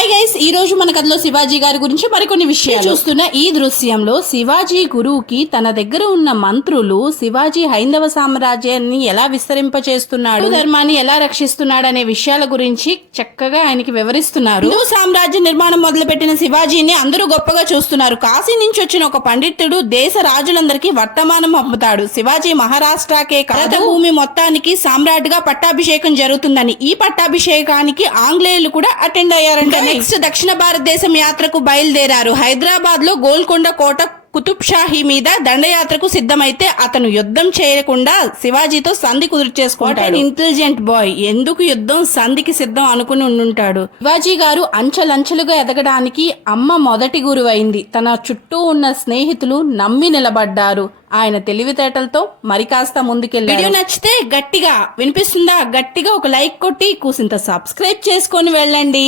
Hi guys, ఈ రోజు మన కథలో శివాజీ గారి గురించి మరికొన్ని విషయాలు చూస్తున్న ఈ దృశ్యంలో శివాజీ గురువుకి తన దగ్గర ఉన్న మంత్రులు శివాజీ హైందవ సామ్రాజ్యాన్ని ఎలా విస్తరింపచేస్తున్నాడు, ధర్మాన్ని ఎలా రక్షిస్తున్నాడు అనే విషయాల గురించి చక్కగా ఆయనకి వివరిస్తున్నారు. హిందూ సామ్రాజ్య నిర్మాణం మొదలుపెట్టిన శివాజీని అందరూ గొప్పగా చూస్తున్నారు. కాశీ నుంచి వచ్చిన ఒక పండితుడు దేశ రాజులందరికీ వర్తమానం పంపుతాడు. శివాజీ మహారాష్ట్రకే కాదు భూమి మొత్తానికి సామ్రాట్ గా పట్టాభిషేకం జరుగుతుందని. ఈ పట్టాభిషేకానికి ఆంగ్లేయులు కూడా అటెండ్ అయ్యారంట. నెక్స్ట్ దక్షిణ భారతదేశం యాత్రకు బయలుదేరారు. హైదరాబాద్ లో గోల్కొండ కోట కుతుబ్ షాహీ మీద దండయాత్రకు సిద్ధమైతే అతను యుద్ధం చేయకుండా శివాజీతో సంధి కుదుర్చేసుకుంటాడు. ఇంటెలిజెంట్ బాయ్, ఎందుకు యుద్ధం, సంధికి సిద్ధం అనుకుని ఉండుంటాడు. శివాజీ గారు అంచెలంచెలుగా ఎదగడానికి అమ్మ మొదటి గురువైంది. తన చుట్టూ ఉన్న స్నేహితులు నమ్మి నిలబడ్డారు. ఆయన తెలివితేటలతో మరి కాస్త ముందుకెళ్ళారు. వీడియో నచ్చితే గట్టిగా వినిపిస్తుందా, గట్టిగా ఒక లైక్ కొట్టి కూసింత సబ్స్క్రైబ్ చేసుకొని వెళ్ళండి.